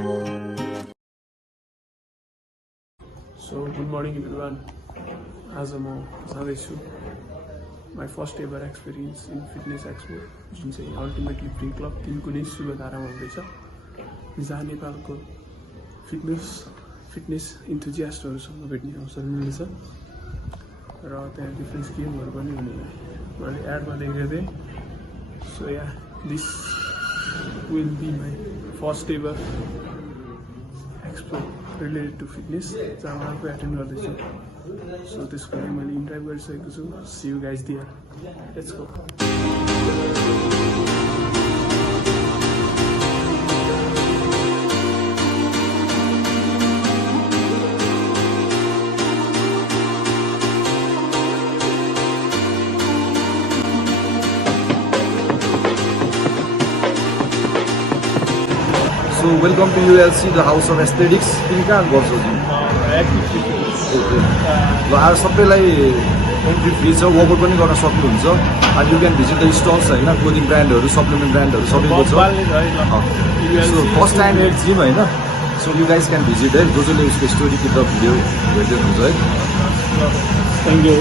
So good morning everyone. आज म जाँदैछु my first ever experience in fitness expo जुन चाहिँ अल्टिमेटली फ्री क्लब 3 को नै शुभधारामा हुँदैछ। जहाँ नेपालको फिटनेस इन्थुजियास्टहरुसँग भेट्ने अवसर मिल्छ र त्यहाँ डिफरेन्ट गेमहरु पनि हुने मैले एडमा देखेको थिएँ। सो या this will be my first ever expo related to fitness जहाँ म आफै एटेन्ड गर्दैछु। सो त्यसको लागि मैले इन्ट्राइभ गरिसकेको छु। See you guys there, let's go. So welcome to ULC, the House of Aesthetics. तिमी कहाँ गर्छौ तिमी? ल आज सबैलाई एन्ट्री फ्री छ, वर्कआउट पनि गर्न सक्नुहुन्छ। And you can visit the stalls हैन, क्लोथिङ ब्रान्डहरु, सप्लिमेन्ट ब्रान्डहरु सबैको छ। So first time at gym हैन, so you guys can visit है। जसले उसको स्टोरी कि त भिडियो हेर्दै हुन्छ है। Thank you.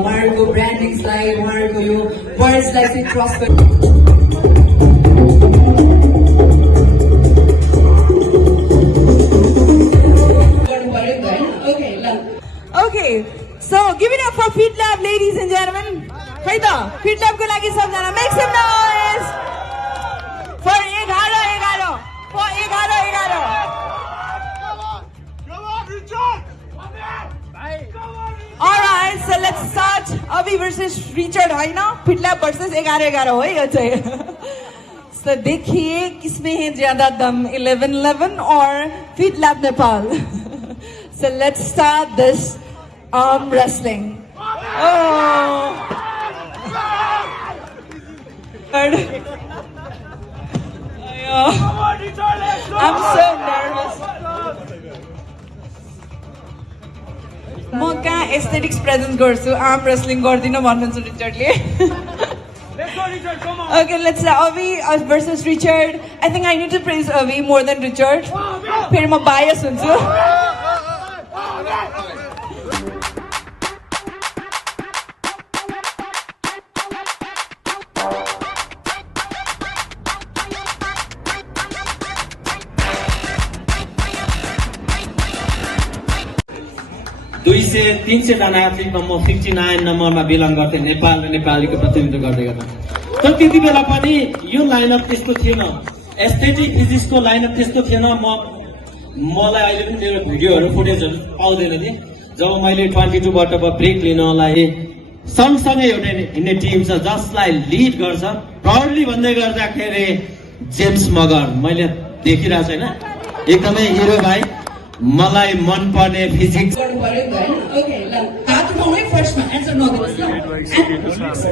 उहाँहरूको ब्रान्डिङ्सलाई, उहाँहरूको यो वर्ड्सलाई चाहिँ cross Okay, so give it up for Fit Lab, ladies and gentlemen. खै त Fit Lab को लागि सबजना make some noise for 11 for 11. Alright, so let's start. Avi versus Richard है ना, Fit Lab versus 11 हो है यो चाहिँ। So देखिए किसमें है ज्यादा दम, 11 और Fit Lab Nepal. So let's start this arm wrestling. Oh. I'm so nervous. म कहाँ एस्थेटिक्स प्रेजेन्स गर्छु, आर्म रेस्लिङ गर्दिनँ भन्नुहुन्छ रिचर्डले। Okay, let's Avi versus Richard. I think I need to praise Avi more than Richard. फेरि म बायस हुन्छु। दुई 300 जना एथलिटमा म 59 नम्बरमा बिलङ गर्थेँ, नेपाल र नेपालीको प्रतिनिधित्व गर्दै गर्दा। तर त्यति बेला पनि यो लाइनअप त्यस्तो थिएन, एस्थेटिक फिजिक्सको लाइनअप त्यस्तो थिएन। मलाई अहिले पनि मेरो भिडियोहरू फुटेजहरू पाउँदैन थिएँ। जब मैले 22 बाट ब्रेक लिनलाई सँगसँगै एउटा हिँड्ने टिम छ जसलाई लिड गर्छ, प्राउडली भन्दै गर्दाखेरि जेम्स मगर मैले देखिरहेको छु हैन, एकदमै हिरो भाइ। मलाई मन पर्ने फिजिक्स गर्नु पर्यो नि त हैन। ओके ल हात उठाउनु है फर्स्टमा एन्सर नदिनुस् ल।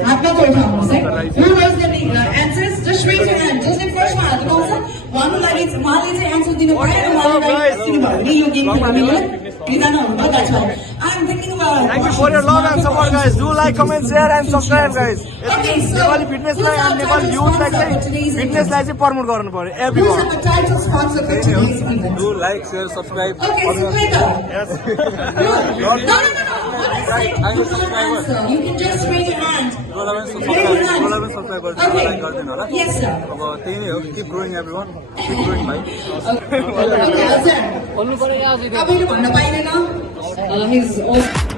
हातमा उठाउनुस् है। Who was the उहाँले चाहिँ एन्सर दिनु भयो र उहाँले राइट दिनुभयो भने यो गेम खेल्ने विधान हुनुभयो that's why I'm thinking about Thank you for your love and support, guys. Do like, comment, share, and subscribe, guys. Okay, so Nepali fitness lie and Nepali youth लाई चाहिँ fitness लाई चाहिँ promote गर्नु पर्यो who's everyone. the title sponsor for today's event? Do like, share, subscribe. Okay, Smita. Yes. No. I will subscribe. You can just raise your hand. Raise your hand. Okay. Yes, sir. Keep growing, everyone. Keep growing, bye. Okay, Azhar. अब यो भन्न पाइँदैन. He's also